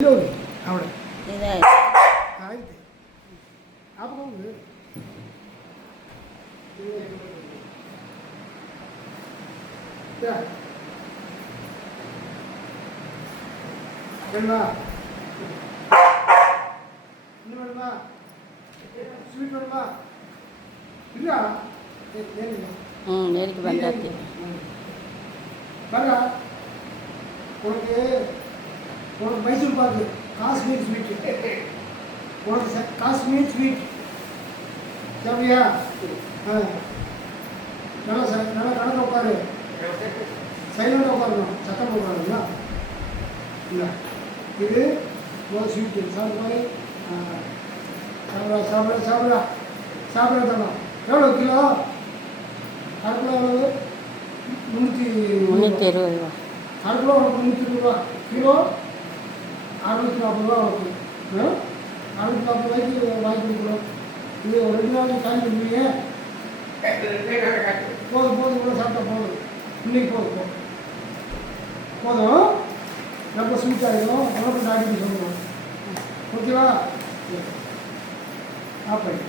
அவட இதாயிடுச்சு. ஆயிடுச்சு அப்புறம் வேணுமா இன்னும் வேணுமா ஸ்வீட் வேணுமா இல்லையா நேருக்கு வந்தாச்சு. பாருங்க உனக்கு உனக்கு மைசூர் பாக்கு காஷ்மீர் ஸ்வீட்டு உனக்கு காஷ்மீர் ஸ்வீட் சாப்பிடியா நல்லா நல்லா கணக்கு உட்காரு சைலண்டாக உட்காரணும் சட்டம் உட்காருங்களா இல்லை இது ஒரு ஸ்வீட்டு சாப்பிட்ற மாதிரி சாப்பிடா சாப்பிடா சாப்பிடா சாப்பிட தரோம் எவ்வளோ கிலோ அரை கிலோ எவ்வளவு 320 ரூபா. அரை கிலோ உனக்கு 320 ரூபா கிலோ 640 ரூபா உனக்கு 640 ரூபாய்க்கு வாங்கி கொடுக்குறோம். இது ஒரு 2 நாளைக்கு டைம் பண்ணுவீங்க போதும் போதும் இவ்வளோ சாப்பிட்டா போதும் இன்னைக்கு போதும் போதும் ரொம்ப ஸ்வீட் ஆகிடும் உனக்கு டாக்டர் சொல்லுவோம் ஓகேவா ஆ பண்ணி